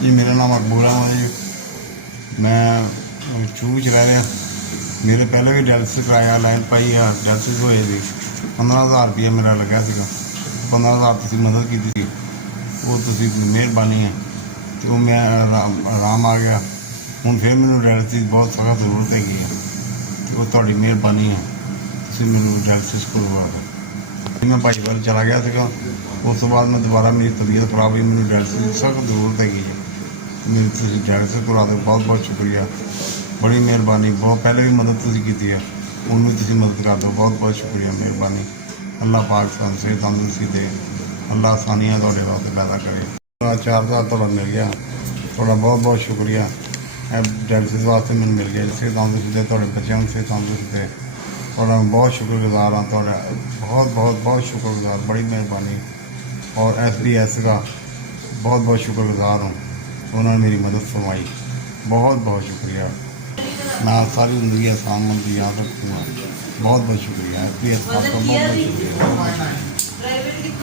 जी मेरा नाम अकबूल अहमद है जी। मैं चूह च रह रहा। मेरे पहले भी डायलिसिस कराया, लाइन पाई है, डायलिसिस होए थे। 15,000 रुपया मेरा लग्या सीगा। 15,000 तुसीं मदद की थी, वो तुसीं मेहरबानी है। तो मैं आराम आ गया। हूँ फिर मैनू डायलिसिस बहुत सख्त जरूरत हैगी है, तो वो तुहाड़ी मेहरबानी है, तुसीं मैनू डायलिसिस करवा दो। मैं भाईवाल चला गया था। उस तो बाद मैं दोबारा मेरी तबीयत खराब हुई, मैंने डायलिसिस की सख्त जरूरत हैगी है। मेरी तुसीं डायलिसिस करा दो। बहुत बहुत शुक्रिया, बड़ी मेहरबानी। बहुत पहले भी मदद तुसीं कीती है, हुण भी तुसीं मदद कर दो। बहुत बहुत शुक्रिया, मेहरबानी। अल्लाह पाक सानूं सेहत तंदुरुस्ती दे, अल्लाह आसानियां तुहाडे वास्ते पैदा करे। 4 साल तुहाडा मिल गया, तुहाडा बहुत बहुत शुक्रिया। डायलिसिस वास्ते मैनूं मिल गया, सेहत तंदुरुस्ती दे, तुहाडे बच्चों नूं सेहत तंदुरुस्ती दे। थोड़ा बहुत शुक्रगुजार हाँ, थोड़ा बहुत बहुत बहुत शुक्रगुजार, बड़ी मेहरबानी। और SBS का बहुत बहुत शुक्रगुजार हूँ, उन्होंने मेरी मदद फरमाई। बहुत बहुत शुक्रिया। मैं सारी ज़िंदगी आसान मंदी याद रखूँगा। बहुत बहुत शुक्रिया SBS का, बहुत बहुत शुक्रिया।